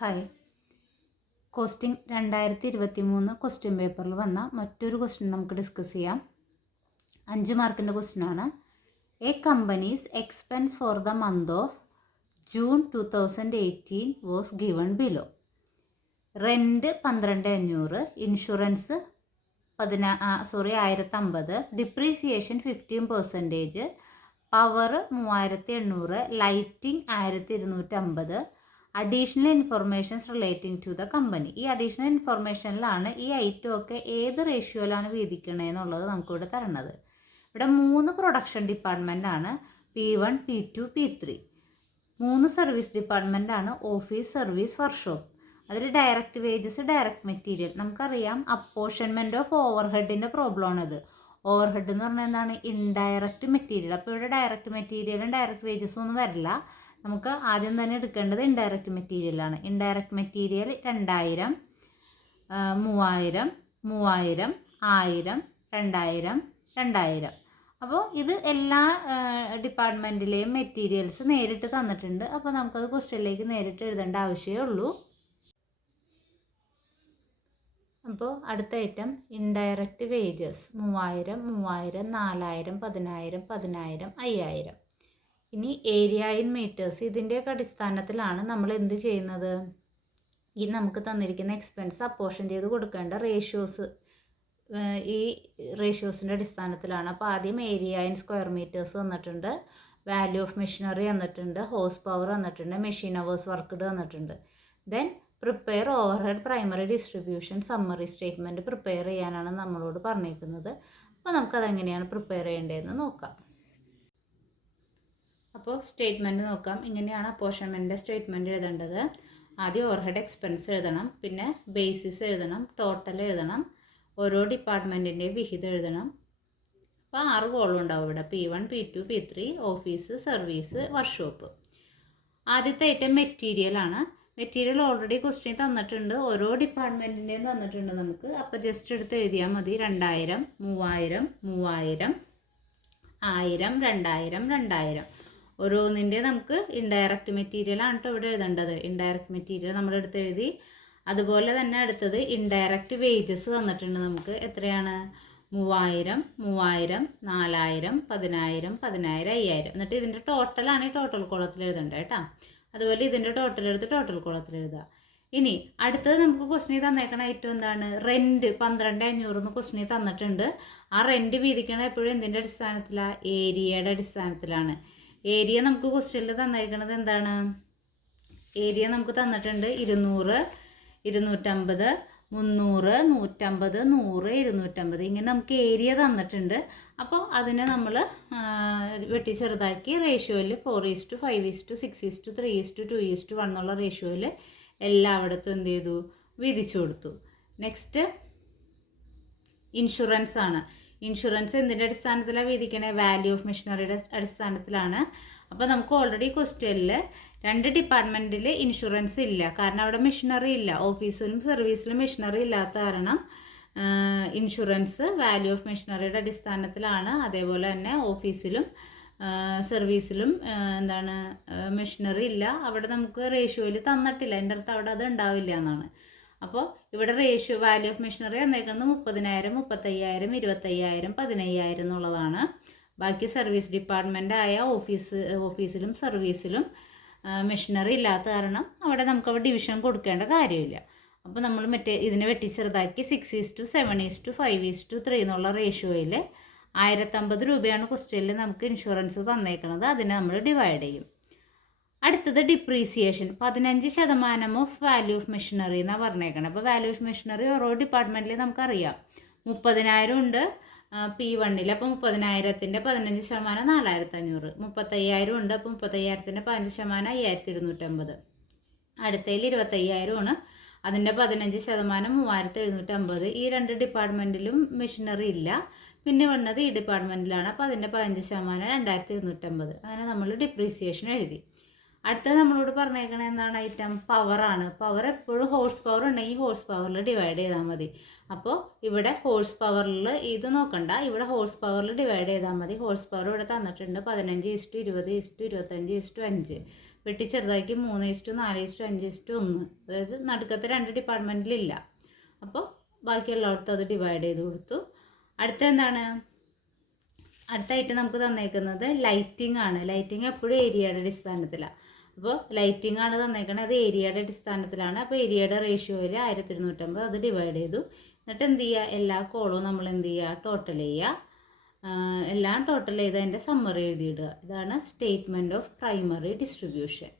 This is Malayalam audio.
ഹായ്. കോസ്റ്റിംഗ് 2023 ക്വസ്റ്റ്യൻ പേപ്പറിൽ വന്ന മറ്റൊരു ക്വസ്റ്റ്യൻ നമുക്ക് ഡിസ്കസ് ചെയ്യാം. 5 മാർക്കിൻ്റെ ക്വസ്റ്റ്യനാണ്. A company's expense for the month of June 2018 was given below. Rent 12,500, insurance 1,050, depreciation 15%, power 3,800, lighting 1,250, additional informations relating to the company. ഈ അഡീഷണൽ ഇൻഫർമേഷനിലാണ് ഈ ഐറ്റം ഒക്കെ ഏത് റേഷ്യോയിലാണ് വീതിക്കണതെന്നുള്ളത് നമുക്കിവിടെ തരണത്. ഇവിടെ 3 പ്രൊഡക്ഷൻ ഡിപ്പാർട്ട്മെൻറ്റാണ്, P1, P2, P3. 3 സർവീസ് ഡിപ്പാർട്ട്മെൻറ്റാണ്, ഓഫീസ്, സർവീസ്, വർക്ക്ഷോപ്പ്. അതിൽ ഡയറക്റ്റ് വേജസ്, ഡയറക്റ്റ് മെറ്റീരിയൽ. നമുക്കറിയാം അപ്പോർഷൻമെൻറ്റ് ഓഫ് ഓവർ ഹെഡിൻ്റെ പ്രോബ്ലമാണിത്. ഓവർ ഹെഡ് എന്ന് പറഞ്ഞാൽ എന്താണ്? Indirect material. അപ്പോൾ ഇവിടെ ഡയറക്റ്റ് മെറ്റീരിയലും ഡയറക്റ്റ് വേജസും ഒന്നും വരില്ല. നമുക്ക് ആദ്യം തന്നെ എടുക്കേണ്ടത് ഇൻഡയറക്റ്റ് മെറ്റീരിയലാണ്. Indirect material 2,000, 3,000, 3,000, 1,000, 2,000, 2,000. അപ്പോൾ ഇത് എല്ലാ ഡിപ്പാർട്ട്മെൻറ്റിലെയും മെറ്റീരിയൽസ് നേരിട്ട് തന്നിട്ടുണ്ട്. അപ്പോൾ നമുക്കത് ക്വസ്റ്റ്യനിലേക്ക് നേരിട്ട് എഴുതേണ്ട ആവശ്യമേ ഉള്ളൂ. അപ്പോൾ അടുത്ത ഐറ്റം ഇൻഡയറക്റ്റ് വേജസ് 3,000, 3,000, 4,000, 10,000, 10,000, 5,000. ഇനി ഏരിയ ഇൻ മീറ്റേഴ്സ്. ഇതിൻ്റെയൊക്കെ അടിസ്ഥാനത്തിലാണ് നമ്മൾ എന്ത് ചെയ്യുന്നത്? ഈ നമുക്ക് തന്നിരിക്കുന്ന എക്സ്പെൻസ് അപ്പോർഷൻ ചെയ്ത് കൊടുക്കേണ്ട റേഷ്യോസ് ഈ റേഷ്യോസിൻ്റെ അടിസ്ഥാനത്തിലാണ്. അപ്പോൾ ആദ്യം ഏരിയ ഇൻ സ്ക്വയർ മീറ്റേഴ്സ് തന്നിട്ടുണ്ട്, വാല്യൂ ഓഫ് മെഷീനറി തന്നിട്ടുണ്ട്, ഹോഴ്സ് പവർ തന്നിട്ടുണ്ട്, മെഷീൻ അവേഴ്സ് വർക്ക്ഡ് തന്നിട്ടുണ്ട്. Then prepare over head primary distribution summary statement prepare ചെയ്യാനാണ് നമ്മളോട് പറഞ്ഞേക്കുന്നത്. അപ്പോൾ നമുക്കതെങ്ങനെയാണ് പ്രിപ്പയർ ചെയ്യേണ്ടതെന്ന് നോക്കാം. അപ്പോൾ സ്റ്റേറ്റ്മെൻറ്റ് നോക്കാം. ഇങ്ങനെയാണ് അപ്പോർഷൻമെൻറ്റിൻ്റെ സ്റ്റേറ്റ്മെൻറ്റ് എഴുതേണ്ടത്. ആദ്യം ഓവർഹെഡ് എക്സ്പെൻസ് എഴുതണം, പിന്നെ ബേസിസ് എഴുതണം, ടോട്ടൽ എഴുതണം, ഓരോ ഡിപ്പാർട്ട്മെൻറ്റിൻ്റെയും വിഹിതം എഴുതണം. അപ്പോൾ 6 കോളം ഉണ്ടാവും ഇവിടെ. P1, P2, P3, office, service, workshop. ആദ്യത്തെ ഐറ്റം മെറ്റീരിയലാണ്. മെറ്റീരിയൽ ഓൾറെഡി ക്വസ്റ്റ്യൻ തന്നിട്ടുണ്ട്, ഓരോ ഡിപ്പാർട്ട്മെൻറ്റിൻ്റെയും തന്നിട്ടുണ്ട് നമുക്ക്. അപ്പോൾ ജസ്റ്റ് എടുത്ത് എഴുതിയാൽ മതി. 2,000, 3,000, 3,000, 1,000, 2,000, 2,000. ഓരോന്നിൻ്റെ നമുക്ക് ഇൻഡയറക്റ്റ് മെറ്റീരിയലാണ് കേട്ടോ ഇവിടെ എഴുതേണ്ടത്. ഇൻഡയറക്റ്റ് മെറ്റീരിയൽ നമ്മളെടുത്ത് എഴുതി. അതുപോലെ തന്നെ അടുത്തത് ഇൻഡയറക്റ്റ് വേജസ് തന്നിട്ടുണ്ട് നമുക്ക്. എത്രയാണ്? 3,000, 3,000, 4,000, 10,000, 10,000, 5,000. എന്നിട്ട് ഇതിൻ്റെ ടോട്ടലാണ് ഈ ടോട്ടൽ കോളത്തിൽ എഴുതേണ്ടത് കേട്ടോ. അതുപോലെ ഇതിൻ്റെ ടോട്ടൽ എടുത്ത് ടോട്ടൽ കോളത്തിൽ എഴുതുക. ഇനി അടുത്തത് നമുക്ക് ക്വസ്റ്റ്യൻ തന്നേക്കണ ഐറ്റം എന്താണ്? റെൻറ്റ് 12,500 ക്വസ്റ്റ്യൻ തന്നിട്ടുണ്ട്. ആ റെൻറ്റ് വീതിക്കണത് എപ്പോഴും എന്തിൻ്റെ അടിസ്ഥാനത്തിലാണ്? ഏരിയയുടെ അടിസ്ഥാനത്തിലാണ്. ഏരിയ നമുക്ക് ക്വസ്റ്റ്യനിൽ തന്നേക്കണത് എന്താണ്? ഏരിയ നമുക്ക് തന്നിട്ടുണ്ട് 200, 250, 300, 150, 100, 250. ഇങ്ങനെ നമുക്ക് ഏരിയ തന്നിട്ടുണ്ട്. അപ്പോൾ അതിനെ നമ്മൾ വെട്ടി ചെറുതാക്കി റേഷ്യോയിൽ 4:5:6:3:2:1 എന്നുള്ള റേഷ്യോയിൽ എല്ലായിടത്തും എന്ത് ചെയ്തു? വിധിച്ചു കൊടുത്തു. നെക്സ്റ്റ് ഇൻഷുറൻസ് ആണ്. ഇൻഷുറൻസ് എന്തിൻ്റെ അടിസ്ഥാനത്തിലാണ് വിധിക്കണേ? വാല്യൂ ഓഫ് മെഷീനറിയുടെ അടിസ്ഥാനത്തിലാണ്. അപ്പോൾ നമുക്ക് ഓൾറെഡി ക്വസ്റ്റ്യനിൽ 2 ഡിപ്പാർട്ട്മെൻറ്റിൽ ഇൻഷുറൻസ് ഇല്ല, കാരണം അവിടെ മെഷീനറി ഇല്ല. ഓഫീസിലും സർവീസിലും മെഷീനറി ഇല്ലാത്ത കാരണം ഇൻഷുറൻസ് വാല്യൂ ഓഫ് മെഷീനറിയുടെ അടിസ്ഥാനത്തിലാണ്. അതേപോലെ തന്നെ ഓഫീസിലും സർവീസിലും എന്താണ് മെഷീനറി ഇല്ല. അവിടെ നമുക്ക് റേഷ്യോയിൽ തന്നിട്ടില്ല. എൻ്റെ അടുത്ത് അവിടെ അത് ഉണ്ടാവില്ല എന്നാണ്. അപ്പോൾ ഇവിടെ റേഷ്യോ വാല്യൂ ഓഫ് മെഷീനറി തന്നേക്കുന്നത് 30,000, 35,000, 25,000, 15,000 എന്നുള്ളതാണ്. ബാക്കി സർവീസ് ഡിപ്പാർട്ട്മെൻറ്റായ ഓഫീസിലും സർവീസിലും മെഷീനറി ഇല്ലാത്ത കാരണം അവിടെ നമുക്കവിടെ ഡിവിഷൻ കൊടുക്കേണ്ട കാര്യമില്ല. അപ്പോൾ നമ്മൾ ഇതിനെ വെട്ടി ചെറുതാക്കി 6:7:5:3 എന്നുള്ള റേഷ്യോയിൽ 1,050 രൂപയാണ് ക്വസ്റ്റ്യനിൽ നമുക്ക് ഇൻഷുറൻസ് തന്നേക്കുന്നത്. അതിനെ നമ്മൾ ഡിവൈഡ് ചെയ്യും. അടുത്തത് depreciation 15% of value of machinery എന്നാണ് പറഞ്ഞേക്കണം. അപ്പോൾ വാല്യൂ ഓഫ് മെഷീനറി ഓരോ ഡിപ്പാർട്ട്മെൻറ്റിൽ നമുക്കറിയാം. 30,000 ഉണ്ട് P1. അപ്പോൾ 30,000-ൻ്റെ 15% 4,500. 35,000 ഉണ്ട്. അപ്പോൾ 35,000-ൻ്റെ 15% 5,250. അടുത്തതിൽ 25,000 ആണ്. അതിൻ്റെ 15% 3,750. ഈ 2 ഡിപ്പാർട്ട്മെൻറ്റിലും മെഷീനറി ഇല്ല. പിന്നെ വന്നത് ഈ ഡിപ്പാർട്ട്മെൻറ്റിലാണ്. അപ്പോൾ അതിൻ്റെ 15% 2,250. അങ്ങനെ നമ്മൾ ഡിപ്രീസിയേഷൻ എഴുതി. അടുത്തത് നമ്മളോട് പറഞ്ഞേക്കണത് എന്താണ്? ഐറ്റം പവറാണ്. പവർ എപ്പോഴും ഹോഴ്സ് പവർ ഉണ്ടെങ്കിൽ ഹോഴ്സ് പവറിൽ ഡിവൈഡ് ചെയ്താൽ മതി. അപ്പോൾ ഇവിടെ ഹോഴ്സ് പവറിൽ ഇത് നോക്കണ്ട, ഇവിടെ ഹോഴ്സ് പവറിൽ ഡിവൈഡ് ചെയ്താൽ മതി. ഹോഴ്സ് പവർ ഇവിടെ തന്നിട്ടുണ്ട് 15:20:25:5. വെട്ടി ചെറുതാക്കി 3:4:5:1, അതായത് നടുക്കത്തെ 2 ഡിപ്പാർട്ട്മെൻറ്റിലില്ല. അപ്പോൾ ബാക്കിയുള്ളവർക്ക് അത് ഡിവൈഡ് ചെയ്ത് കൊടുത്തു. അടുത്ത എന്താണ്, അടുത്തായിട്ട് നമുക്ക് തന്നേക്കുന്നത് ലൈറ്റിംഗ് ആണ്. ലൈറ്റിംഗ് എപ്പോഴും ഏരിയയുടെ അടിസ്ഥാനത്തിലാണ്. അപ്പോൾ ലൈറ്റിംഗ് ആണ് തന്നേക്കണത്, അത് ഏരിയയുടെ അടിസ്ഥാനത്തിലാണ്. അപ്പോൾ ഏരിയയുടെ റേഷ്യോയിൽ 1250 അത് ഡിവൈഡ് ചെയ്തു. എന്നിട്ട് എന്ത് ചെയ്യുക, എല്ലാ കോളവും നമ്മൾ എന്ത് ചെയ്യുക, ടോട്ടൽ ചെയ്യുക. എല്ലാം ടോട്ടൽ ചെയ്ത് അതിൻ്റെ സമ്മറി എഴുതിയിടുക. ഇതാണ് സ്റ്റേറ്റ്മെൻറ്റ് ഓഫ് പ്രൈമറി ഡിസ്ട്രിബ്യൂഷൻ.